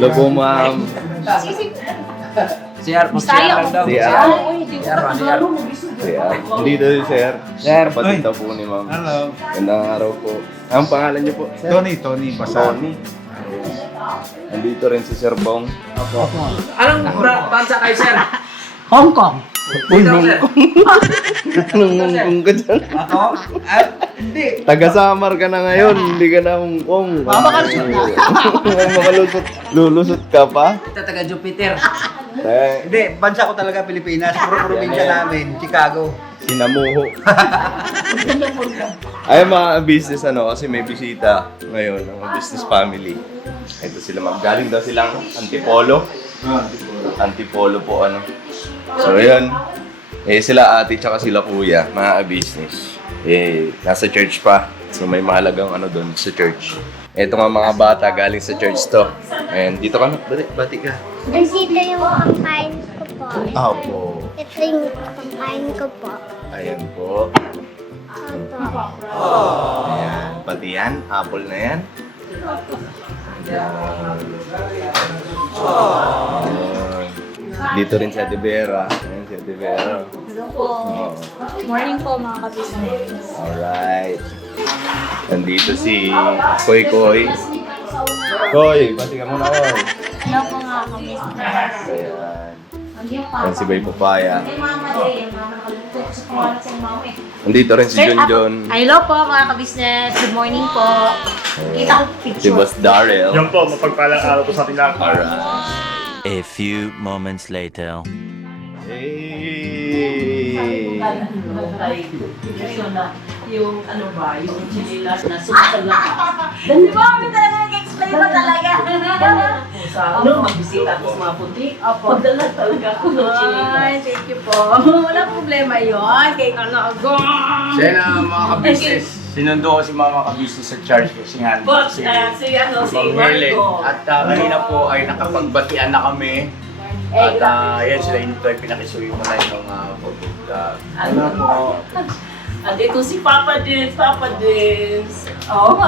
Hello po, ma'am. CR po, CR lang daw. CR. CR. CR. Dito si Sir. Sir. Kapatid daw po ni ma'am. Hello. Gandang araw po. Ang pangalan niyo po? Sir? Tony Basal. Tony. Nandito rin si Sir Bong. Anong bansa kayo, sir? Hong Kong. Uy, nung ka dyan. Ako? Hindi. Taga-Samar ka na ngayon, hindi ka na Hong Kong. Makalusot na. Makalusot. Lulusot ka pa? Ito taga Jupiter. Hindi, bansa ko talaga Pilipinas. Probinsya namin, Chicago. Sinamuho. Ay, mga business kasi may bisita ngayon, mga business family. Ito sila ma'am. Galing daw silang Antipolo. Antipolo po So yun. Sila ate tsaka sila kuya, mga business. Nasa church pa. So may mahalagang doon sa church. Ito nga mga bata galing sa church to. And dito ka na. Bati ka. Dito yung pangkain ko po. Opo. Ito yung pangkain ko po. Ayan po. Ayan. Pati yan. Apple na yan. Ayan. Dito rin si Ate Vera. Ayan si Ate Vera. Hello po. Morning po mga ka-business. Alright. Nandito si Koy Koy. Koy, pati ka muna Koy. Hello po mga ka-business. Ayan. Ayan si Bay Papaya. Nandito rin si Junjun. Hello po mga ka-business. Good morning po. Kita ko Si picture. Boss Darrell. Yan po, mapagpalang araw po sa ating lahat. Alright. A few moments later. Hey! Yung ano ba, yung chinilas na sumasala ka. Di ba kami talaga nag-explain ba talaga? Sa ano, magbisita ako sa mga puti. Pagdala talaga ako ng chinilas. Ay, thank you po. Walang problema yun. Kay Kanago. Siya na mga ka-business. Sinundo ko si mama ka-business sa church kasi nga. But, si ano, si Ma'am Helen. Marco. At kanina po ay nakapagbatian na kami. At yan sila ito ay pinakisuyo mo na yung pagbuka. Ano po? Andito si Papa Dins, Papa Dins. Oo.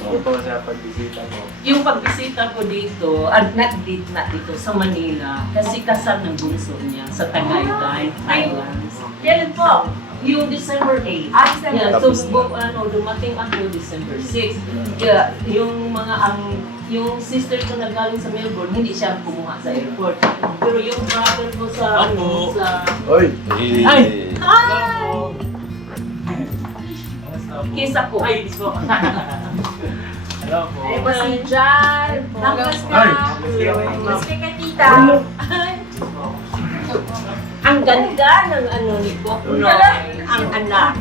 Ano po sa pagbisita mo? Yung pagbisita ko dito, not dito, sa Manila, kasi kasal ng bunso niya sa Tagaytay, Thailand. Kailan po? Yung December 8. Yeah, so dumating ako December 6. Yeah, yung yung sister ko na galing sa Melbourne, hindi siya kumuha sa airport. Pero yung brother ko sa Oy! Ay! Kisa ko. Ay, so. Hello po. Ay, po si Jan. Nangkas ka. Mas kay Katita. Ang ganda ng nito. Ang anak.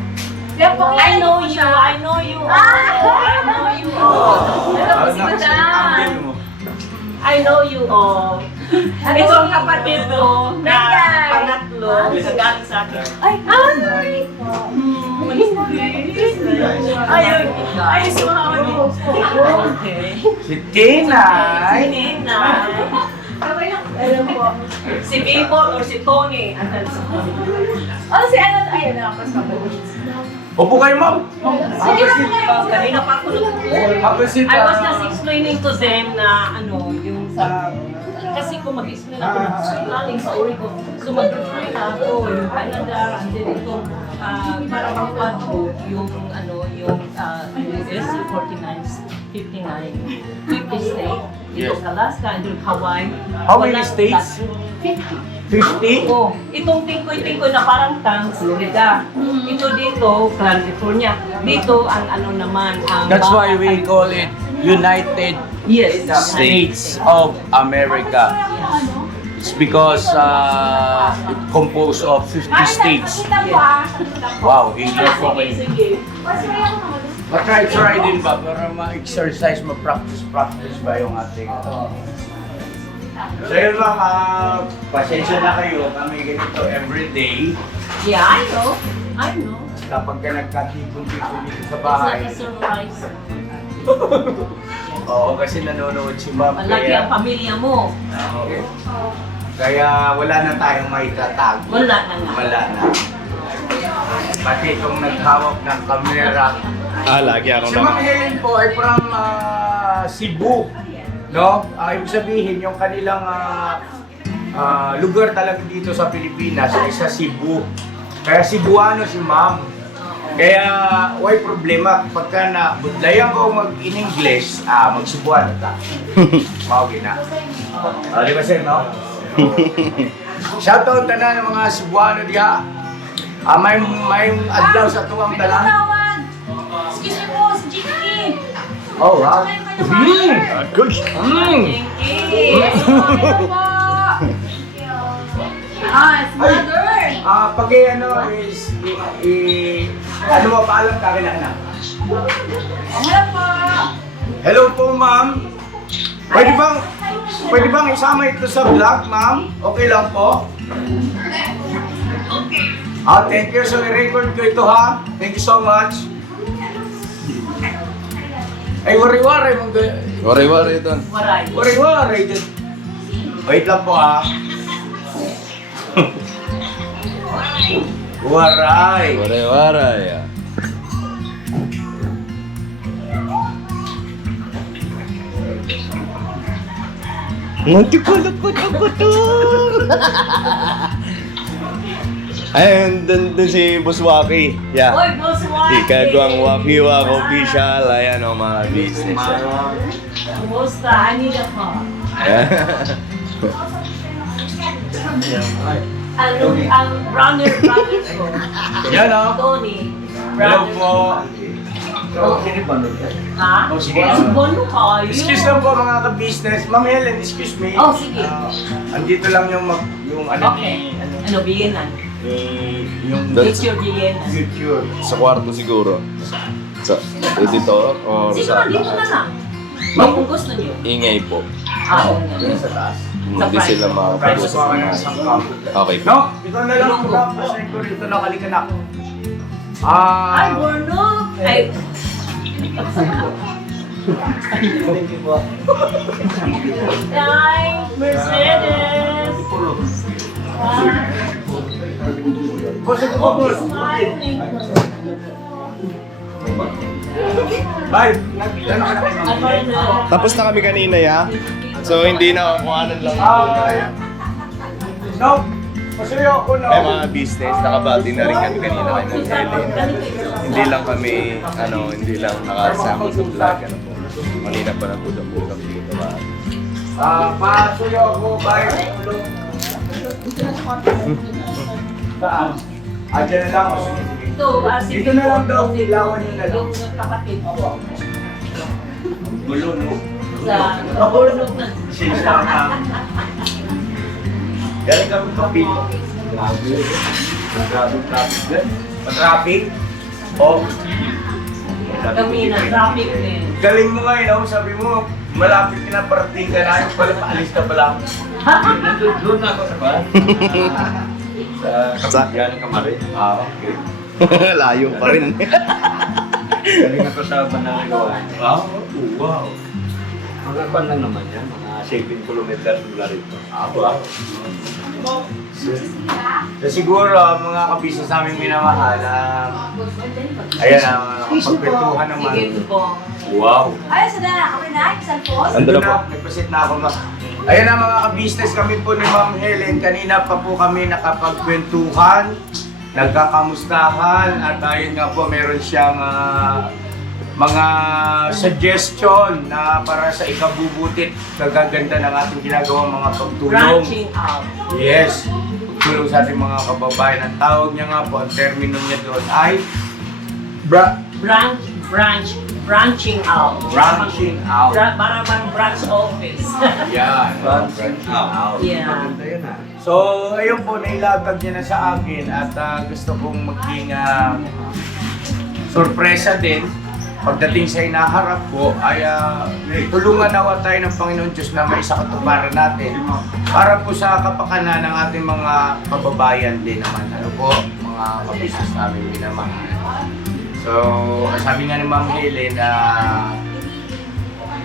I know you. I know you. I know you. I know you all. Ito ang kapatid ko na pangatlo. Nagaling sa akin. Ay, sumawan mo. Okay. Si Tina. Si Nina. Alam po. Si Bibot or si Tony. Si ano? Ayun na ako sa Upo kayo, ma'am. Kanina pa ako I was just explaining to them na yung sa kasi kung mag-explain ako galing sa Oregon, so mag-explain ako yung Canada, and then itong para makuha ko yung US 49, 59, 50 state, itong Alaska, and then Hawaii. How many states? 50. 50? Oh, itong tingkoy-tingkoy na parang tang, Florida. Ito dito, California. Dito, ang naman, ang That's why we call it United States of America. It's because it composed of 50 states. Wow, English po kayo. Sige. Try din ba para ma-exercise, ma-practice ba yung ating So yun lang, pasensya na kayo. Kami ganito everyday. Yeah, I know. I know. Kapag ka nagkatipon-tipon dito sa It's bahay. like a surprise. Oo, kasi nanonood si Ma'am. Malaki ang pamilya mo. Oo. Kaya wala na tayong maitatago. Wala na nga. Wala na. Pati itong naghawak ng kamera, Lagi akong Si Ma'am Helen po ay from Cebu. No? Ibig sabihin, yung kanilang lugar talaga dito sa Pilipinas ay sa Cebu. Kaya Cebuano si Ma'am. Kaya, way problema. Pagka budlayan ko in English, mag-Cebuano ka. Mawagi na. Di ba sir, no? Shoutout na ng mga Cebuano diya. May adlaw sa tuwang tanan. Excuse me po, si Jinky. Oh, wow. Good. It's mother. Pag ano is, ano mo, paalam ka akin na. Hello po. Hello po, ma'am. Pwede bang isama ito sa vlog, ma'am? Okay lang po? Thank you. So, i-record ko ito, ha? Thank you so much. Ay, wari-wari. Wari-wari ito. Waray. Wari-wari. Wait lang po, ha? Waray. Wari-wari. Ayun, dun si Boss Waki. Yeah. Oy, Boss Waki. Ikagawang Wakiwak official. Ayan o mga business. Kumusta? I need a call. Ang brother ko. Yan, o. Tony. Hello Brother po. Ha? Oh, sige. Bono kayo. Excuse lang po mga ka-business. Ma'am Helen, excuse me. Oh, sige. Andito lang yung Okay. Ano, biyenan? yung Picture biyenan. future. Sa kwarto siguro. Sa editor or Sige sa na, dito na lang. Kung gusto niyo. ingay po. Yun sa taas. Hindi sila makapag-usap Baka ng na maayos. isang campo. Okay po. No, ito na lang po. Kasi ko rito na kalikanak. Ay, Bono! Ay, Ay, Mercedes! Smiling. Bye! Tapos na kami kanina ya. So hindi na kuhanan lang. No, pasuyo ako no. May mga business, nakabati na rin kami kanina kay Ma'am Helen. Hindi lang kami, hindi lang nakasama sa vlog. Kanina pa nagpudang-pudang dito. Pasuyo ako, bye! Saan? Diyan na lang. Sige, sige. Ito, si Dito na lang daw, ilawan nyo na lang. Yung kapatid ko. Gulo, no? Sa nabulog na. Galing kami kapit. Grabe traffic. Pa-traffic? Oh. Kami na traffic din. Galing mo ngayon, sabi mo, malapit ka na parating ka na, yung pala paalis ka pala. Doon na ako sa ba? Sa Kapigan Kamari. Okay. Layo pa rin. Galing ako sa Banangawan. Wow. Mga kwan lang naman yan, mga 7 kilometers mula rito. Wow. So, siguro, mga kabisnes namin minamahal, ayan ang pagkwentuhan naman. Sige po. Wow. Ay, sada, kami na, isang post. Ando na po. Nagpasit na ako mas. Ayan na mga ka-business kami po ni Ma'am Helen. Kanina pa po kami nakapagkwentuhan, nagkakamustahan, at ayun nga po meron siyang mga suggestion na para sa ikabubutit kagaganda ng ating ginagawang mga pagtulong. Branching out. Yes, pagtulong sa ating mga kababayan. Ang tawag niya nga po, ang termino niya doon ay Branching out. branching out. Para man branch office. Yan, branching out. Yeah. Maganda yun ah. So, ayun po, nailatag niya na sa akin at gusto kong maging sorpresa din. Pagdating sa inaharap ko, ay tulungan nawa tayo ng Panginoon Diyos na may isa katuparan natin para po sa kapakanan ng ating mga kababayan din naman. Ano po, mga kabisnes namin minamahal. So, sabi nga ni Ma'am Helen na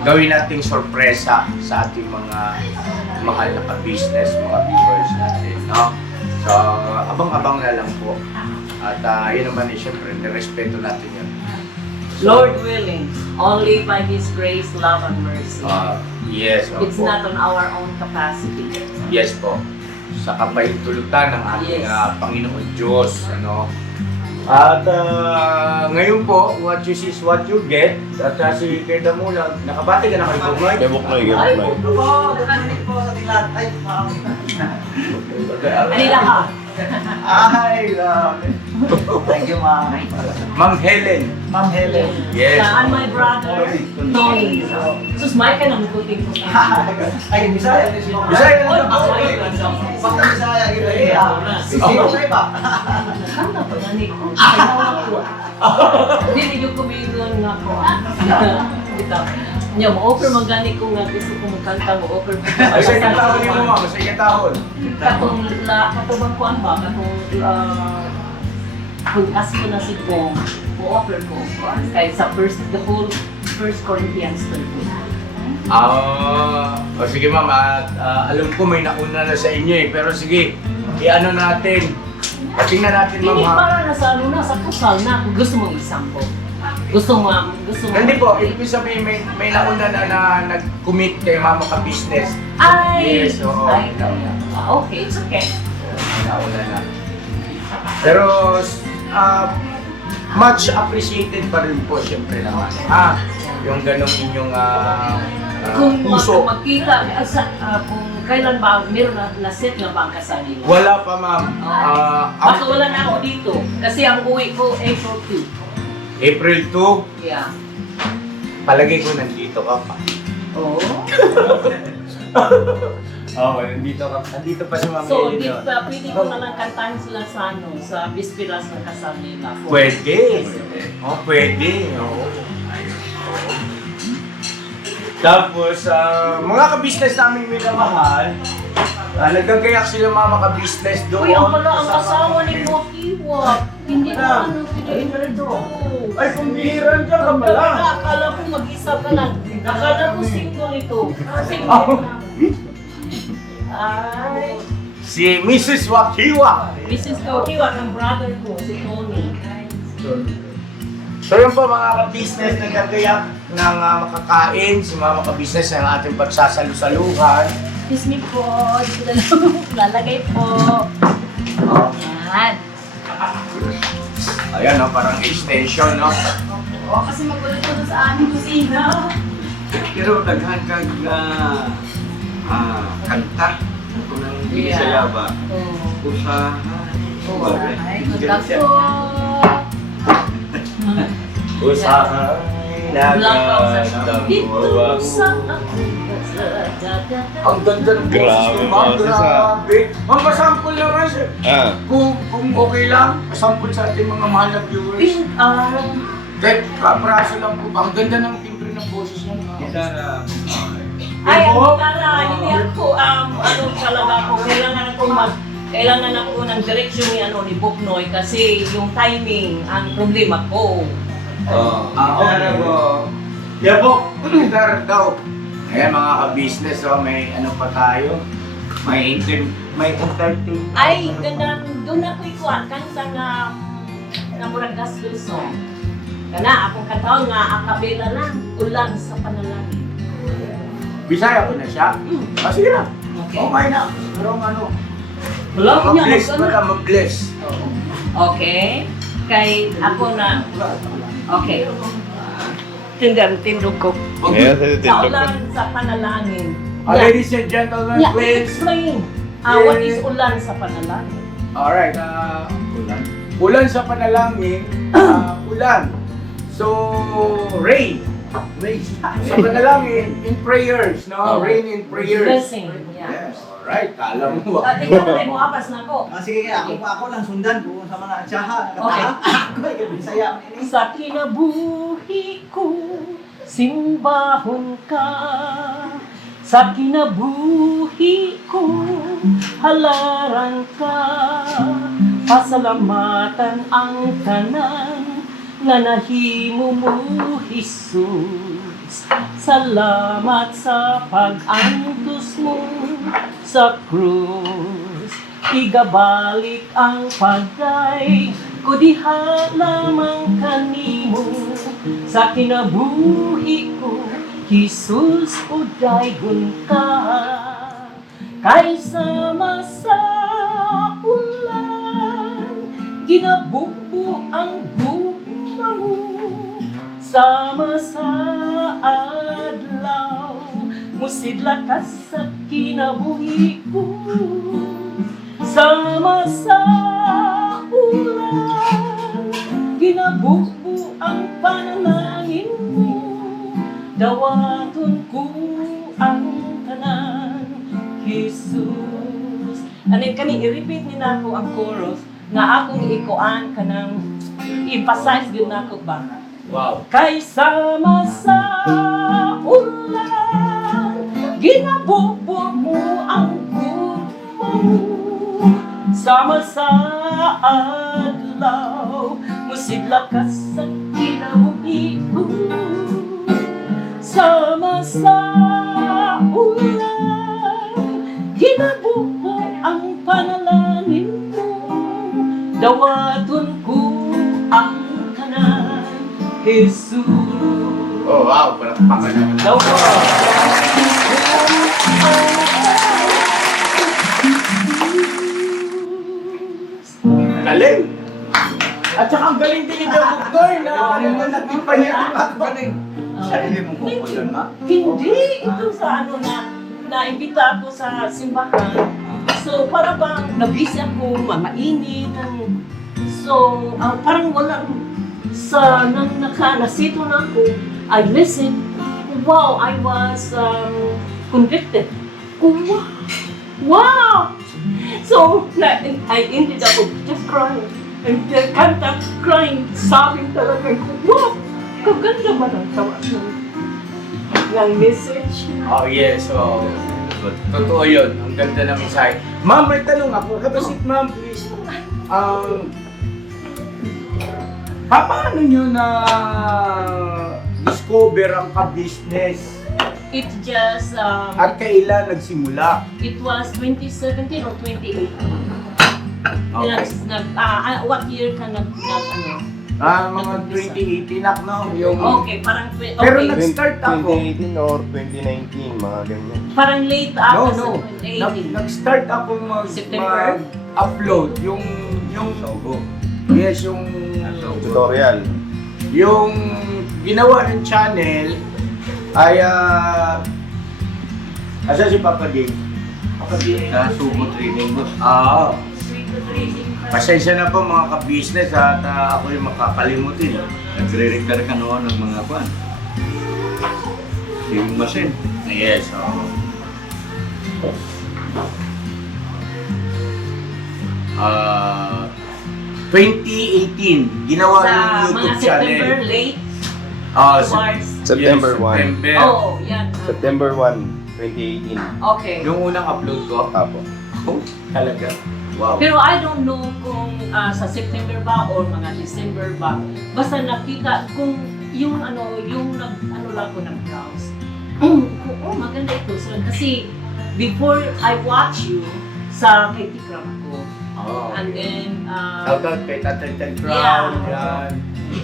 gawin nating sorpresa sa ating mga mahal na ka-business, mga viewers natin, no? So, abang-abang na lang po. At yun naman eh, syempre, nirespeto natin yun. Lord willing, only by His grace, love, and mercy. Yes, It's opo. not on our own capacity. Yes po. Sa kapahintulutan ng ating Yes. Panginoon Diyos. Ano? At ngayon po, what you see is what you get. At si Keda Mula, nakabati ka na kay Bugnoy? Kay Buknoy, kay Ay, Buknoy. Oo, narinig po sa tilat. Ay, Anila ka. ay, grabe. Thank you, ma'am. Ma'am Helen. Ma'am Helen. Yes. And my brother, Tony. Sus, may ka nang buting ko. Ay, Bisaya. Bisaya na lang. Basta Bisaya. Hindi ko ba? Ano pa gani ko? Hindi niyo kumingon nga ko. Ito. Niya, ma-offer magani ko nga gusto ko magkanta, ma-offer ko. Masaya ka tahon mo, ma'am. Masaya ka tahon. Katubang ko ang ba? Kung ask ko na si Pong, ma-offer ko. Kahit sa the whole 1 Corinthians 13. Sige ma'am, at alam ko may nauna na sa inyo eh. Pero sige, i-ano natin. Tingnan natin ma'am Hindi ha. para na sa ano na, sa kusal na. Kung gusto mong isampo. Gusto mo. Hindi po, ibig sabihin may nauna na nag-commit kay mama ka business. Ay! Yes, oo. Ay, okay, it's okay. May nauna na. Pero much appreciated pa rin po siyempre naman. Yung ganong inyong Kung puso. magkita, kung kailan ba, meron na set na ba ang kasal nila? Wala pa ma'am. Basta wala na ako dito. Kasi ang uwi ko, April 2. April 2, Yeah. palagay ko nandito ka pa. Oo. Oo, nandito pa si Ma'am So, Ellie, no? pwede ko na lang kantahin sila sa ano, sa Bispiras ng kasal nila. Pwede. Oh, pwede. Oo. Tapos, mga ka-business namin minamahal, nagkagayak sila mga ka-business doon. Uy, ang pala ang asawa ni Mokiwa. Hindi na ano, pinag-inredo. Ay, kumbihiran dyan ka pala. Akala ko mag-isa ka lang. Akala ko single ito. Single na. Ay. Si Mrs. Wakiwa. Mrs. Mokiwa, ang brother ko, si Tony. So yun po mga ka-business, nagkagayak ng makakain, si mga ka-business ng ating pagsasalusaluhan. Excuse me po. Dito na lang. Lalagay po. Yan. Ayan, no, parang extension, no? Oo, kasi magulat po doon sa aming kusina. Pero daghan kag kanta. Kung nang Bisaya ba? Usahan. Ay, ganda po. Usahay Dito sa Ang ganda ng boses Grabe, mo, ma'am. boses, ah. Grabe. Ma'am, pasample naman siya. Ah, Kung okay lang, pasample sa ating mga mahal na viewers. Kahit kapraso lang po. Ang ganda ng timbre ng boses niya. Gitara. Ay, ang tara, hindi ako, ano talaga ako, kailangan ako ng direksyon ni, ni Buknoy kasi yung timing, ang problema ko. Gitara po. Yeah po, gitara daw. Ayan mga ka-business, may ano pa tayo. May entertain. Ay, ganda, doon ako ikuan, kanta nga murag gospel song. Kana, akong katawag nga, akabela lang, ulan sa panalangin. Bisaya ko na siya. Sige na. Okay. Okay na. Pero ano, Wala ko niya, mag-bless mag-ano. pala, mag-bless. Okay. Kay ako na. Okay. Tindog ko. ayan, sa Sa tindog ko. ulan sa panalangin. Ladies and gentlemen, Yeah, please. explain. What is ulan sa panalangin? Alright, ulan. Ulan sa panalangin, ulan. So, rain. Rain. Sa panalangin, in prayers, no? Rain in prayers. Blessing. Yeah. Yes, alright. Kala mo ba? Tingnan mo tayo mo apas na ko. Sige, ako lang sundan ko sa mga tsaha. Okay. Ako ay Bisaya. Sa kinabuhi ko, simbahon ka. Sa kinabuhi ko, halaran ka. Pasalamatan ang tanan nga nahimo mo, Jesus. Salamat sa pag-antos mo sa krus. Igabalik ang pagday, kudiha lamang kanimo. sa kinabuhi ko, Jesus o daygon ka, kaysa masa ulan, ginabubo ang guma mo, sama sa adlaw, musidla ka sa kinabuhi ko, sama sa ulan, ginabubo ang panalangin mo, dawaton ko ang tanan, Jesus. Ano kani i-repeat ni nako ang chorus nga akong ikuan kanang emphasize gyud nako ba? Wow. Kaysa masa ulan, ginabubo mo ang guma mo, sama sa adlaw, musidla ka sa kinabuhi ko, sama sa ulan, ginabubo ang panalangin mo, dawaton ko ang tanan, Jesus. Oh, wow. Palakpakan naman. Galing! At saka ang galing din ni Jabog Noy na Hindi pa niya ang galing. Sarili mong kukulan, ma? Hindi, ito sa ano na naimbita ako sa simbahan. So, para bang nabisi ako, mainit. So, parang walang sa nang nasito na ako, I listened. Wow, I was convicted. Wow! Wow! So, I ended up just crying. And kanta, crying, sobbing talaga. Wow! Kaganda ba ng tawa ng message? Oh, yes. So, totoo yun. Ang ganda ng mensahe. Ma'am, may tanong ako. Have a seat, ma'am, please. Paano nyo na discover ang ka-business? It just, At kailan nagsimula? it was 2017 or 2018. Okay. What year ka ano? Mga 2018 no? Yung... Okay, parang Pero okay. nag-start ako. 2018 or 2019, mga ganyan. Parang late No, ata no. sa 2018. Nag-start ako September? mag-upload. Yung... Yes, yung... Tutorial. Yung ginawa ng channel ay asa si Papa Dave? Papa Dave na sumo training mo. Pasensya na po mga ka-business at ako yung makakalimutin. Nagre-repair ka noon ng mga kwan. Sewing machine. Yes, 2018, ginawa Sa yung mga YouTube September, channel. late Ah, March. September yes, 1. September. Oo, yan. September 1, 2018. Okay. Yung unang upload ko. Apo. Oh, talaga? Wow. Pero I don't know kung sa September ba or mga December ba. Basta nakita kung yung yung ano lang ko nag-browse. Oh, maganda ito. So, kasi before I watch you sa kay Tikram ko. Oh. And then, Shoutout kay Tatay Ted Yeah. Brown. Yan.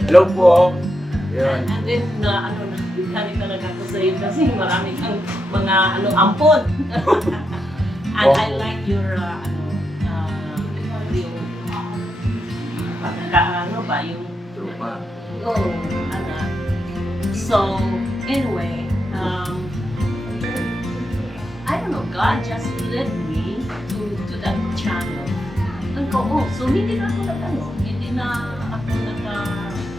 Hello po. Yan. and then nakikita talaga ako sa iyo kasi marami kang mga ampon. And I like your yung yung so anyway, I don't know, God just led me to that channel. And ko, so hindi na ako hindi na ako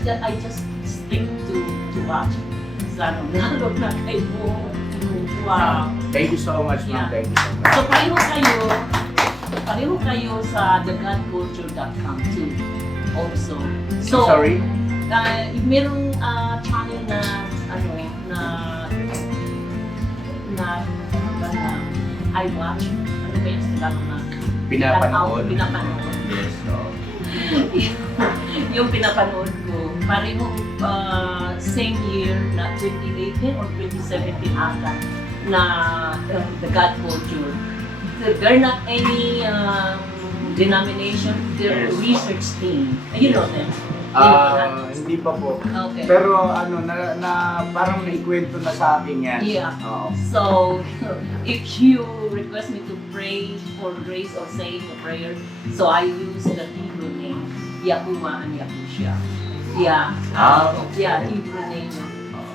I just stick to watch. Sana lalo na kayo. Wow. Thank you so much, ma'am. Yeah. Thank you so much. So pareho kayo sa thegodculture.com too. Also. So, Sorry? merong channel na I watch. Ano ba yung Tagalog na? Pinapanood. Pinapanood. Yes. So. Yung pinapanood ko, pareho same year na 2018 or 2017 ata na the God Culture. They're not any denomination, they're Yes. research team. You know them. Hindi pa po. Okay. Pero ano, na parang naikwento na sa akin yan. Yeah. Oo. So, if you request me to pray for grace or saying a prayer, so I use the Hebrew name, Yahuwah and Yahushua. Yeah. Yeah, Hebrew name.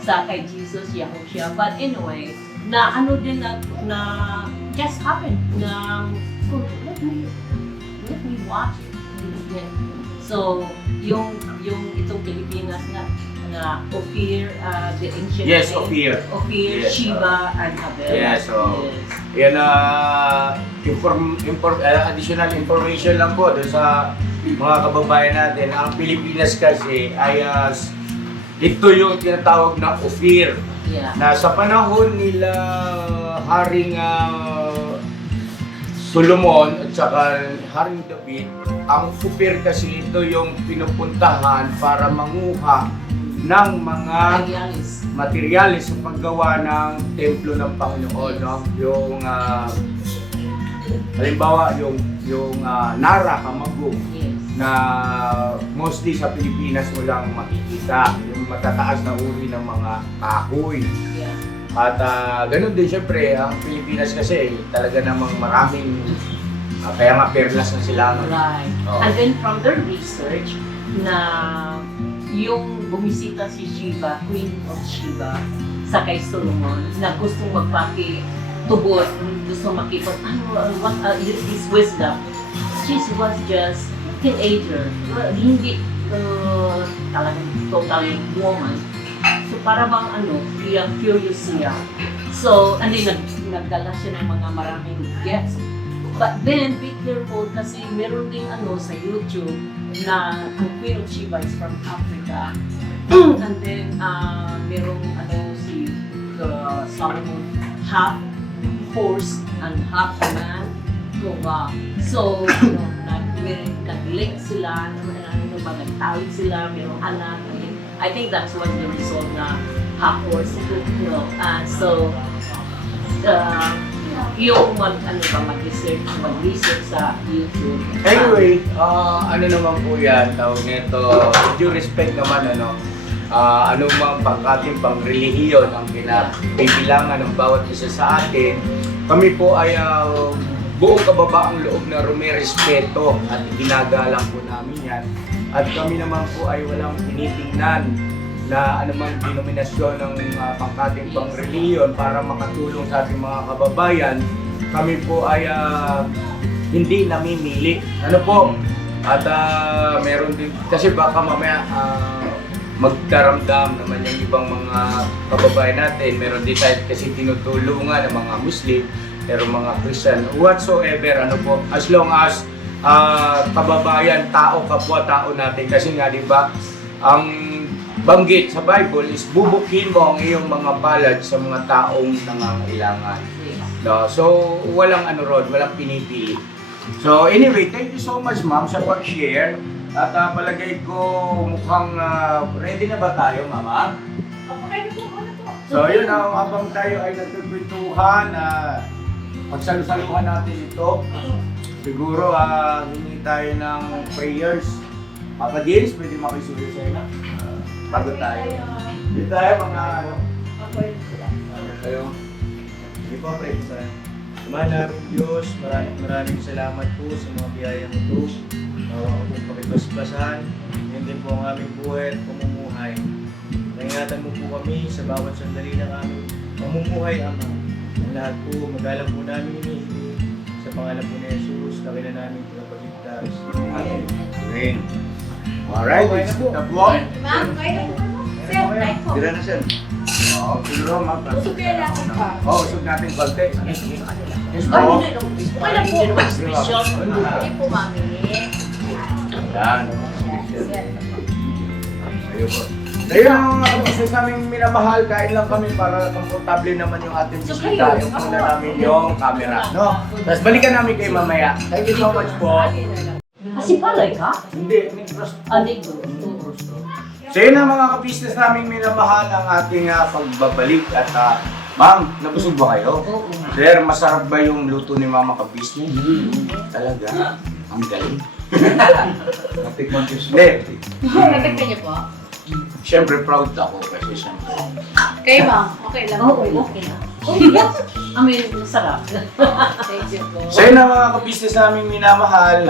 Sa kay Jesus, Yahushua. But anyway, na ano din na just happened na let me watch it. So, yung itong Pilipinas na Ophir, the ancient Yes, name, Ophir. Ophir, Yes, Shiva, and Abel. Yes, so, Yes. yan additional information lang po doon sa mga kababayan natin. Ang Pilipinas kasi ay ito yung tinatawag na Ophir. Yeah. Na sa panahon nila Haring Solomon at saka Haring David, ang Ophir kasi ito yung pinupuntahan para manguha ng mga materyales sa paggawa ng templo ng Panginoon, no? Yung halimbawa yung Nara, Kamagong, Yes. na mostly sa Pilipinas walang makikita, yung matataas na uri ng mga kahoy. Yeah. At ganun din syempre, ang Pilipinas kasi talaga namang maraming kaya nga perlas na sila. No? Right. Oo. And then from their research, na yung bumisita si Shiva, Queen of Shiva, sa kay Solomon, na gustong magpakitubos, gusto makipag, what is wisdom? She was just teenager, hindi talagang totally woman. So para bang curious siya. So, and then nagdala siya ng mga maraming guests. But then, be careful kasi meron ding sa YouTube na ang Queen of Shiva is from Africa. And then, merong si Solomon, half horse and half man. So, nag-link sila, nagtawid sila, merong anak. I think that's what the result na half horse. So, yung mag-research sa YouTube. Anyway, ano naman po yan, tawag nito, with due respect naman, anumang pangkating pangrelihiyon ang pinabibilangan ng bawat isa sa atin, kami po ay buong kababaang loob na rumirespeto at ginagalang po namin yan. At kami naman po ay walang tinitingnan na anumang denominasyon ng pangkating pangrelihiyon para makatulong sa ating mga kababayan. Kami po ay hindi namimili. Ano po? At meron din, kasi baka mamaya magdaramdam naman yung ibang mga kababayan natin. Meron din tayo kasi tinutulungan ng mga Muslim, pero mga Christian, whatsoever, ano po, as long as kababayan, tao, kapwa-tao natin. Kasi nga, di ba, ang banggit sa Bible is bubukhin mo ang iyong mga palad sa mga taong nangangailangan. No? So, walang walang pinipili. So, anyway, thank you so much, ma'am, sa pag-share. At palagay ko mukhang ready na ba tayo, mama? So, yun, habang tayo ay nagkukwentuhan, pagsalusaluhan natin ito. Siguro, hingi tayo ng prayers. Papa James, pwede makisuyo sa ina? Bago tayo. Dito tayo, mga tayo. Hindi po, pray sa Ama namin Diyos, maraming salamat po sa mga biyayang ito. Nawa ko pong pakibasbasan. Yan din po ang aming buhay at pamumuhay. Naingatan mo po kami sa bawat sandali ng aming pamumuhay, Ama. Ang lahat po, magalang po namin inihiling sa pangalan po ni Jesus, kakila namin pinapagligtas. Amen. Amen. Alright, it's the vlog. Ma'am, kaya po. Sir, tayo po. Tira na, sir. Siguro, ma'am. Usog kaya lang pa. Usog natin konti. Yes, po. Wala po. Hindi po, mami. Yan. Ayun po. Dahil ang kasi sa aming minamahal, kain lang kami para komportable naman yung ating bisita. Yung muna namin yung camera. No? Tapos balikan namin kayo mamaya. Thank you so much po. Kasi palay ka? Hindi, negros. Negro. So yun ang mga ka-business namin minamahal ang ating pagbabalik at ma'am, nabusog ba kayo? Oo. Sir, masarap ba yung luto ni mama ka-business? Talaga, ang galing. Natikman ko Hindi. Natikman niyo po? Siyempre proud ako kasi siyempre. Kayo ma'am, okay lang. Oo, okay na. I mean, masarap. Thank you po. So yun na mga kabisnes namin minamahal,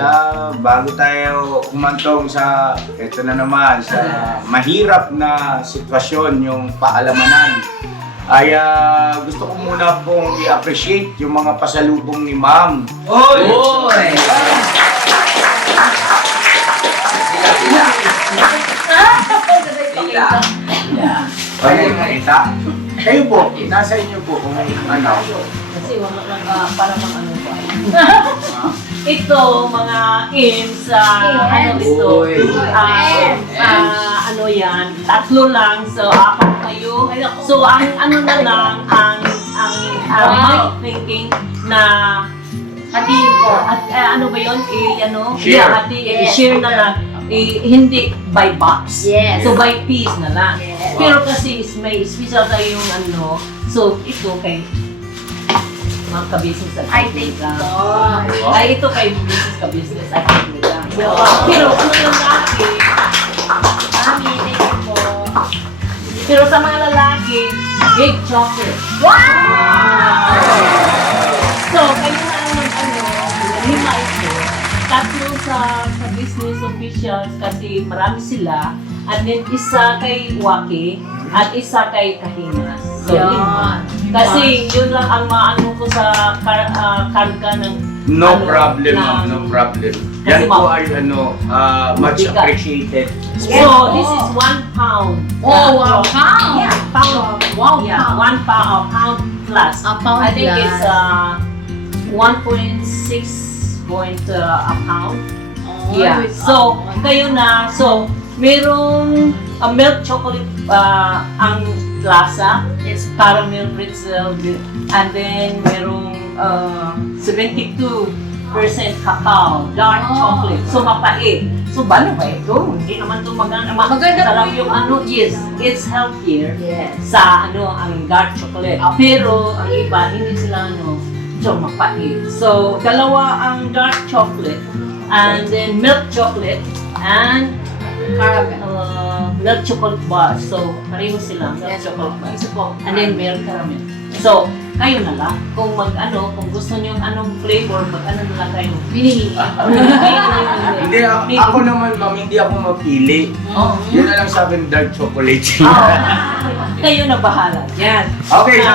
bago tayo kumantong sa, eto na naman, sa mahirap na sitwasyon, yung paalamanan, ay gusto ko muna pong i-appreciate yung mga pasalubong ni Ma'am. Oy! Okay, nakita? Kayo po, nasa inyo po kung ano. Kasi wala lang para mang ano ba. Ito, mga IMS, ano ito, ano yan, 3 lang, so 4 kayo. So ang ano na lang, ang my thinking na hatiin ko, at ano ba yun, Share. i-share na lang. Hindi by box. Yes. So by piece na lang. Yes. Pero kasi may special tayong ano. So ito kay mga ka-business at I think so. Ay ito kay business ka-business at lang. Pero ano yung lalaki? Mami, thank you po. Pero sa mga lalaki, big chocolate. Wow! So kayo na lang lima ito. 3 sa business officials kasi marami sila. And then isa kay Waki at isa kay Kahinas. So, Yan. kasi yun lang ang maano ko sa karga ng No ano, problem, ng- ma'am, no problem. Kasi Yan po ay much Bigat. appreciated. So, this is 1 pound. Oh, wow, pound! Yeah, pound. Wow, Yeah, pound. 1 pound plus. A pound I think plus. it's 1.6 a pound. Yeah. So, kayo na. So, merong milk chocolate ang lasa. Yes. Caramel pretzel. And then, merong 72% cacao. Dark Oh. chocolate. So, mapait. So, paano ba ito? Hindi naman ito maganda. Maganda Sarap po yung ano. Yes. It's healthier Yes. sa ano ang dark chocolate. Pero ang iba hindi sila ano, so mapait. So dalawa ang dark chocolate and then milk chocolate and milk chocolate bar. So pareho sila milk Yes, chocolate bar. Isa po. And then milk caramel. So kayo na lang kung kung gusto niyo anong flavor, ano na lang kayo. Binili. Hindi, ako naman, ma'am, hindi ako mapili. Oo. Yun na lang sa akin, dark chocolate. Kayo na bahala. Yan. Okay, so...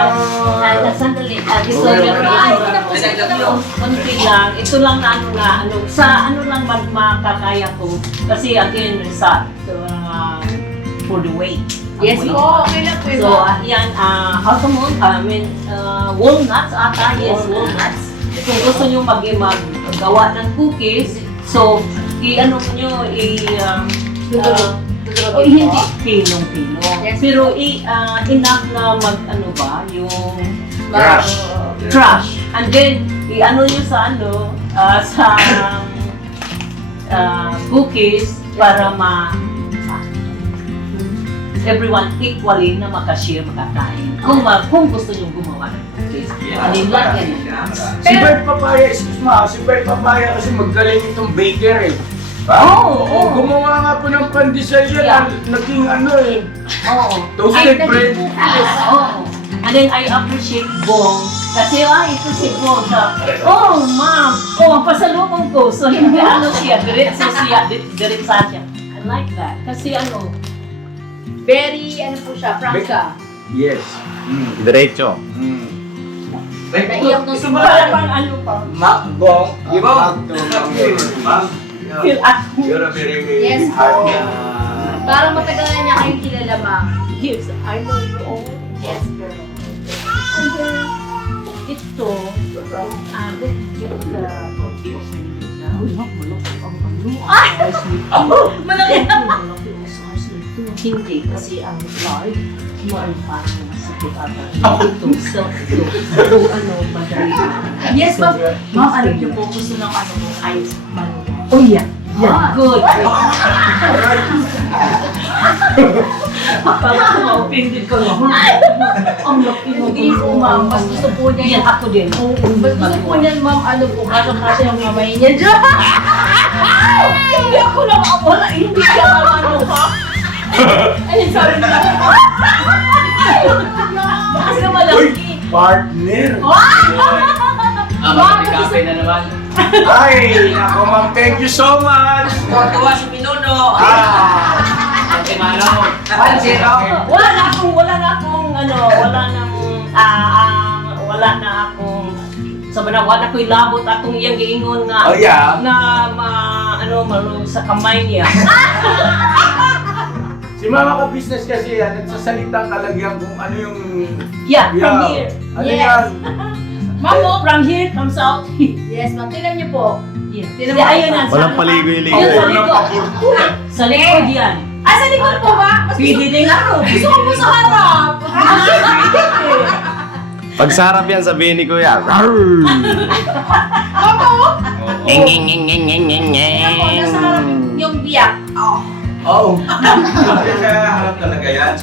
Sandali. Gusto Okay, niyo okay. yung konti lang. Ito lang na sa ano lang makakaya ko. Kasi again, for the weight. Yes po, okay lang po So, yan, almond, walnuts ata, yes, walnuts. Kung gusto nyo maggawa ng cookies, so, i-ano nyo, hindi pinong-pinong. Yes. Pero enough na mag-ano ba, yung Crush. crush. And then, i-ano nyo sa sa cookies para everyone equally na makashare, makakain. Kung gusto nyo gumawa ng cookies. Alin lang yan. Si Bert Papaya, excuse mo, si Bert Papaya kasi magaling itong baker eh. Oo. Gumawa nga po ng pandesal yan, Yeah. naging Oo. toasted bread. Oo. And then I appreciate Bong. Kasi ito si Bong. Oh, ma'am. Oh, ang pasalubong ko. So, hindi siya. Diretso siya. Diretsa siya. I like that. Kasi Very, po siya, Franca. Yes. Diretso. Naiyak no si parang pa. Bong, give up. Feel at home. You're a very Yes, hard po. Parang matagal na niya kayong kilala, ma'am. Yes, I know you all. Yes, girl. And then, ito, Malaki na. Hindi, kasi ang large, yung parang masakit ata. Ito, ito, madali. Yes, ma'am. Ma'am, alam niyo po, gusto ng ice man. Oh, yeah. Yeah. Good. Parang ma-offended ko na. Ang laki mo. Hindi po, ma'am. Mas gusto po niya Yan, ako din. Mas gusto po niyan, ma'am, ano po, kasang-kasa yung kamay niya dyan. Hindi ako wala. Hindi ka naman mo ha. Ay, sorry na. Kasi na malaki. Partner! Ma'am, na naman. Ay, ako ma'am, thank you so much! Tuwa si Pinuno. Ate Mano. Wala na akong, wala na akong, sabi na, wala ko'y labot atong iyang giingon nga, Oh, yeah? na marunong sa kamay niya. Si Mama ka business kasi yan, nagsasalita talagang kung ano yung... Yeah, from here. Ano Yes. yan? ma'am, oh. From here comes out. Yes, ma'am. Tingnan niyo po. Yeah. Tingnan Hindi, mo. ayun na. Walang paligoy-ligoy. Ayun, sa likod. Sa likod yan. Ah, sa likod po ba? Mas gusto, Pwede din ako. gusto ko po sa harap. Pag sarap yan, sabihin ni Kuya. Ma'am, oh. Tingnan po, nasa harap yung biyak. Oh. Oo. Kaya harap talaga yan.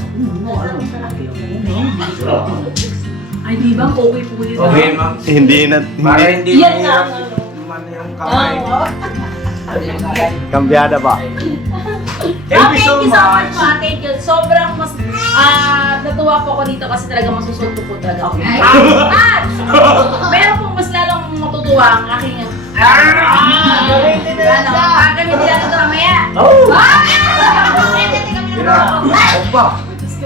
Ay, di ba? Okay po dito. Okay, ma'am. Hindi na, Para hindi. hindi Yan mahirap nga, naman yung kamay. Kambyada ba? Thank you so much. ma. Thank you. Sobrang mas natuwa po ako dito kasi talaga masusunod po talaga. Okay. At meron pong mas lalong matutuwa ang aking gagamitin natin ito mamaya. Oh! Ah!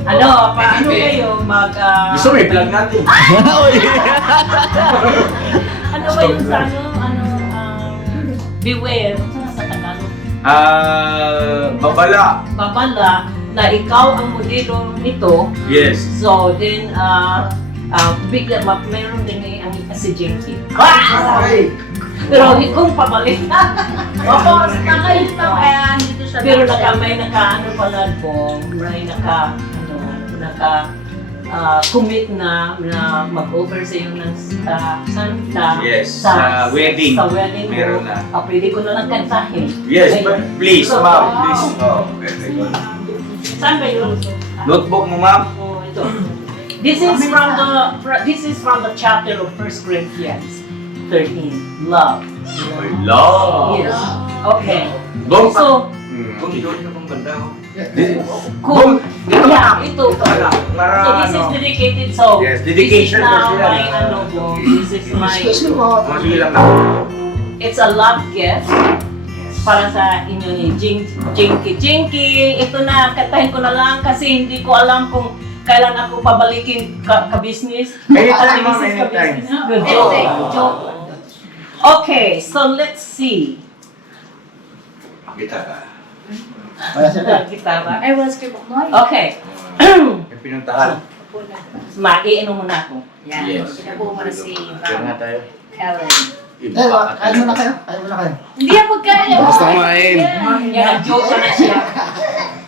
Paano kayo Gusto mo i-vlog natin? ano ba yung sa beware, ano sa Tagalog? Babala. Babala na ikaw ang modelo nito. Yes. So then, bigla mayroon din ang si Jinky. Okay. Pero kung pabalik. Opo, nakayos lang kaya dito siya. Pero may naka commit na mag-over sa iyo ng Santa. Yes, sa wedding. Sa wedding mo. Meron na. Pwede ko na lang kantahin. Yes, Ayun. but please, ma'am, please. Oh, very good. Saan ba yun? Notebook mo, ma'am? Oh, ito. This is from the chapter of 1 Corinthians 13. Love. I love. Yes. Okay. Bong, So, Kung doon ka pang banda ko. kung Dito yeah, ka. ito. Para, So this is ano. dedicated. So Yes, dedication this is now kasi yan. my this is my. Mga sige lang na. It's a love gift para sa inyo ni Jinky. Jinky, ito na, kantahin ko na lang kasi hindi ko alam kung kailan ako pabalikin ka-business. Anytime, ma'am, Business, anytime. ka-business. Good job. Okay, so let's see. Kita ka. Gitara. Ay, wala script mo. Okay. May pinuntahan. Maiinom muna ako. Yan. Yes. Pinabuo mo na si Diyan nga tayo. Helen. Kain muna kayo. Hindi ako kaya. Gusto kumain. Yeah, joke na siya.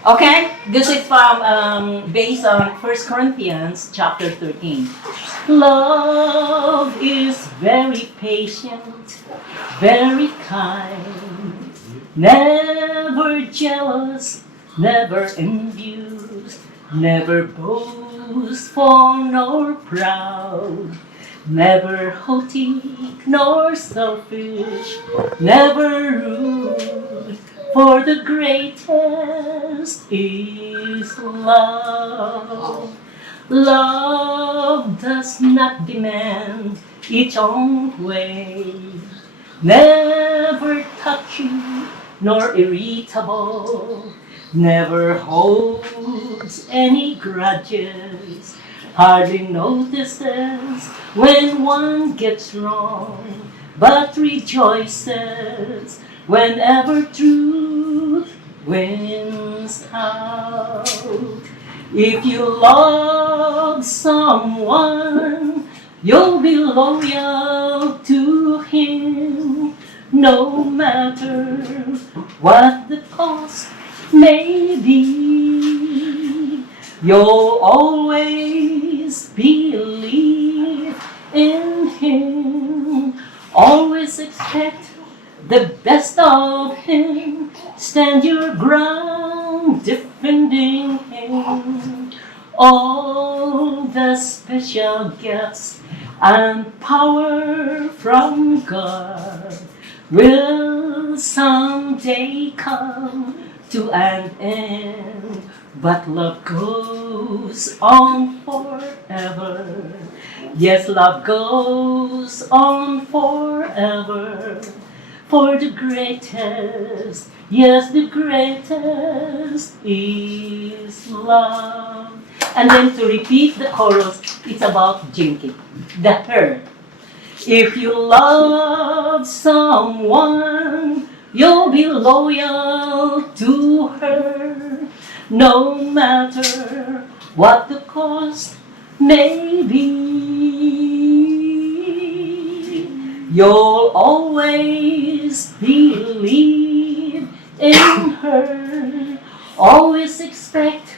Okay, this is from based on 1 Corinthians chapter 13. Love is very patient, very kind, never jealous, never envious, never boastful nor proud, never haughty nor selfish, never rude. For the greatest is love. Love does not demand its own way, never touchy nor irritable, never holds any grudges, hardly notices when one gets wrong, but rejoices whenever truth wins out. If you love someone, you'll be loyal to him, no matter what the cost may be. You'll always believe in him, always expect the best of him, stand your ground defending Him. All the special gifts and power from God will someday come to an end, but love goes on forever. Yes, love goes on forever. For the greatest, yes, the greatest is love. And then to repeat the chorus, it's about Jinky, the her. If you love someone, you'll be loyal to her, no matter what the cost may be. You'll always believe in her, always expect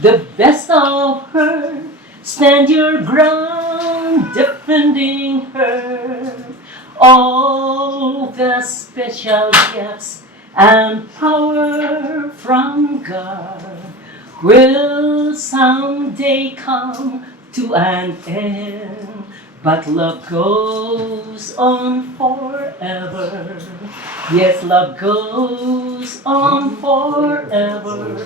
the best of her, stand your ground defending her. All the special gifts and power from God will someday come to an end, but love goes on forever. Yes, love goes on forever.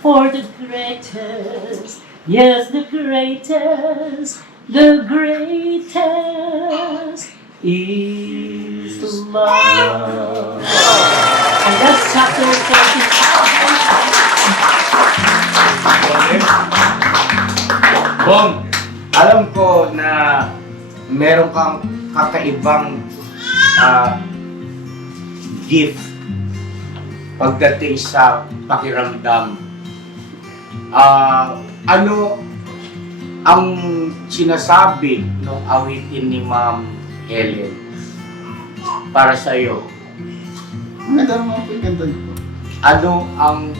For the greatest, yes, the greatest is love. And that's chapter 13. Bong, alam ko na meron kang kakaibang gift pagdating sa pakiramdam. Ano ang sinasabi ng awitin ni Ma'am Helen para sa iyo? Maganda naman po yung ganda ko. Ano ang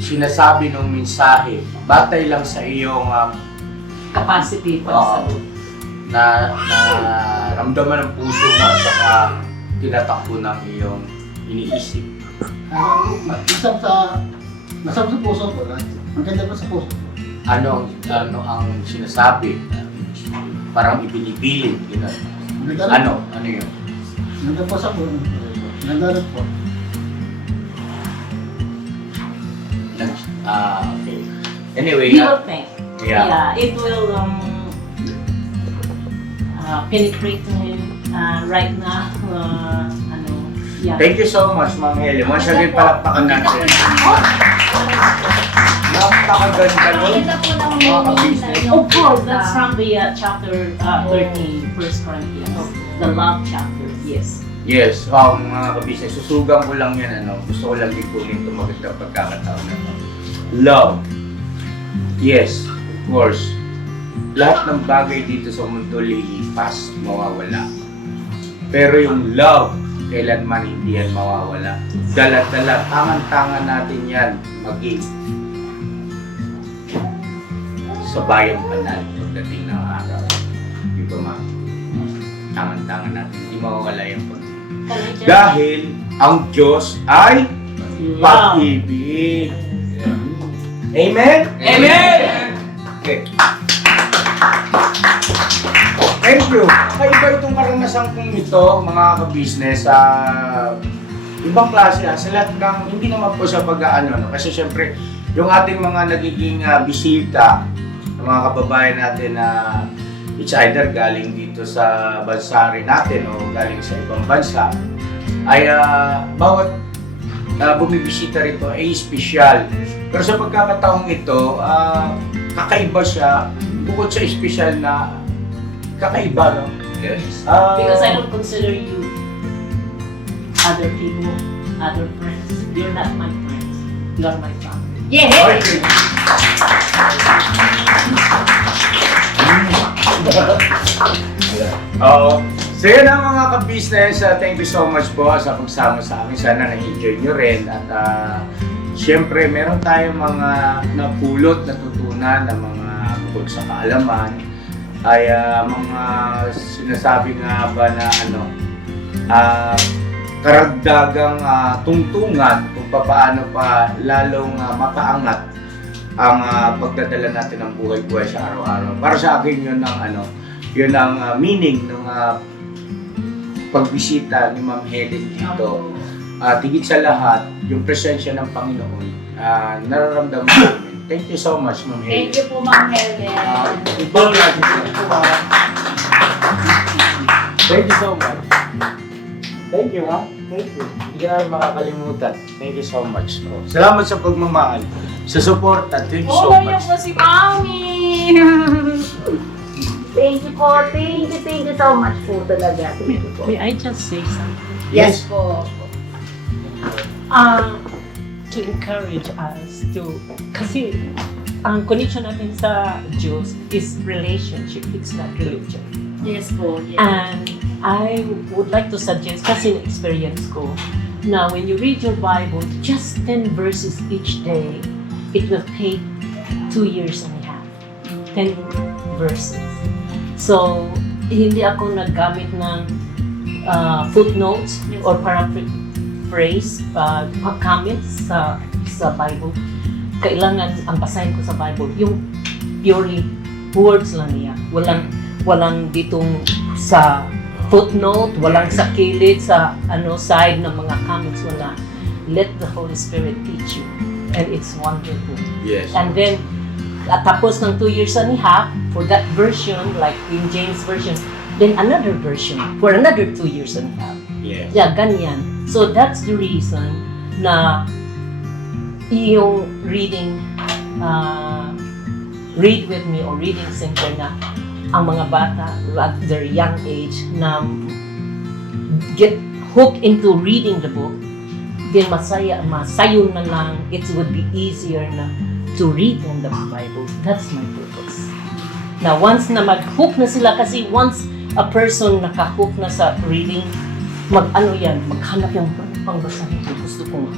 sinasabi ng mensahe batay lang sa iyong Capacity para sa na ramdaman ng puso mo at saka tinatakbo ng iyong iniisip? Masarap sa puso ko. Maganda pa sa puso. Ano ang sinasabi? Parang ibinibilin, gano'n. Ano yun? Maganda pa sa puso. Maganda rin po. Okay. Anyway, You will think. yeah. It will penetrate to him right now. Yeah. Thank you so much, Ma'am Helen. Once again, palakpakan natin. Napakaganda nun. Mga ka-business. Of course, that's from the chapter 13, 1 Corinthians, the love chapter. Yes. Yes, mga ka-business. Susugang ko lang yan. Gusto ko lang ikunin itong magandang pagkakataon na ito. Love. Yes, of course. Lahat ng bagay dito sa mundo lilipas, mawawala. Pero yung love, kailanman hindi yan mawawala. Dala-dala, tangan-tangan natin yan maging sa bayang banal pagdating ng araw. Di ba, ma'am? Tangan-tangan natin, hindi mawawala yung pag-ibig. Dahil ang Diyos ay pag-ibig. Amen? Amen! Okay. Thank you. Kaiba itong karanasan kong ito, mga ka-business. Ibang klase sa lahat ng, hindi naman po sa pag-aano. No? Kasi syempre, yung ating mga nagiging bisita, ng mga kababayan natin na it's either galing dito sa bansa rin natin o galing sa ibang bansa, ay bawat bumibisita rito ay espesyal. Pero sa pagkakataong ito, kakaiba siya, bukod sa espesyal na kakaiba, no? Yes. Because I don't consider you other people, other friends. You're not my friends. You are my family. Yeah! Okay. So yun ang mga ka-business, thank you so much po sa pagsama sa amin. Sana na-enjoy nyo rin at siyempre meron tayong mga napulot, natutunan na mga bukod sa kaalaman ay mga sinasabi nga ba na karagdagang tungtungan kung paano pa lalong makaangat ang pagdadala natin ng buhay-buhay sa araw-araw. Para sa akin yun ang meaning ng pagbisita ni Ma'am Helen dito. At higit sa lahat, yung presensya ng Panginoon, nararamdaman namin. Thank you so much, Ma'am Helen. Thank you po, Ma'am Helen. Ibang natin. Thank you so much. Thank you, ha? Thank you. Hindi ka namin makakalimutan. Thank you so much. Salamat sa pagmamahal, sa support, at thank you so Yan much. po si Mami. Thank you po. Thank you so much po talaga. Thank you po. May I just say something? Yes po. To encourage us to, kasi ang connection natin sa Diyos is relationship, it's not religion. Yes po. Yes. And I would like to suggest, kasi na-experience ko, na when you read your Bible, just 10 verses each day, it will take 2 years and a half. 10 verses. So, hindi ako naggamit ng footnotes or paraphrase, comments sa Bible. Kailangan ang basahin ko sa Bible, yung purely words lang niya. Walang ditong sa footnote, walang sa kilid, sa side ng mga comments, wala. Let the Holy Spirit teach you. And it's wonderful. Yes. And then, tapos ng 2 years and a half, for that version, like King James Version, then another version for another 2 years and a half. Yes. Yeah, ganyan. So that's the reason na yung reading, read with me or reading center na ang mga bata at their young age na get hooked into reading the book, then masayon na lang, it would be easier na to read in the Bible. That's my purpose. Now, once na mag-hook na sila, kasi once a person naka-hook na sa reading, maghanap yung pangbasahin ko. Gusto kong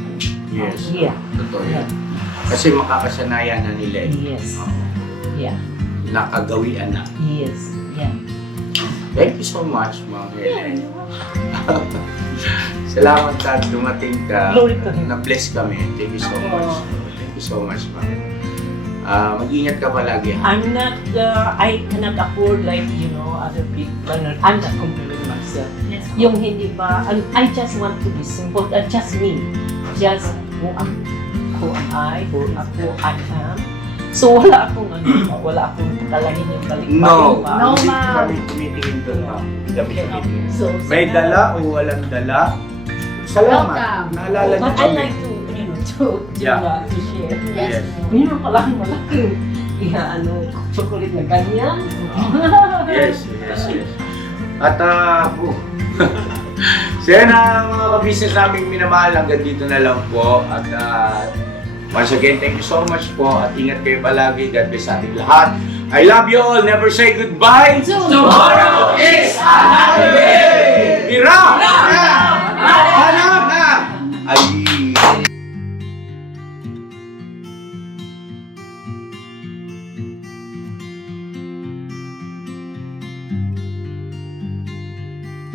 Yes. Yeah. Totoo yan. Kasi makakasanayan na nila eh. Yes. Oo. Yeah. Nakagawian na. Yes. Yeah. Thank you so much, Ma'am Helen. Salamat at dumating ka. Glory to Him. Na-bless kami. Thank you so much. Thank you so much, Ma'am. Mag-ingat ka palagi. Ha? I'm not, I cannot afford like, other people. I'm not comparing myself. Yes. Yung hindi ba, I just want to be simple, just me. Just who am I, who I am. So wala akong talahin yung galing No. No, Hindi ma'am. kami tumitingin doon, ma'am. Hindi kami tumitingin. So, May dala o walang dala. Salamat. Welcome. Naalala niyo But I kami. like to, Yeah. to share. Yes. Mayroon pala malaking, chocolate na ganyan. Yes. At siya na mga ka-business namin minamahal, hanggang dito na lang po. At once again, thank you so much po. At ingat kayo palagi. God bless ating lahat. I love you all. Never say goodbye. Tomorrow is another day. Hira! Hanap na! Ay,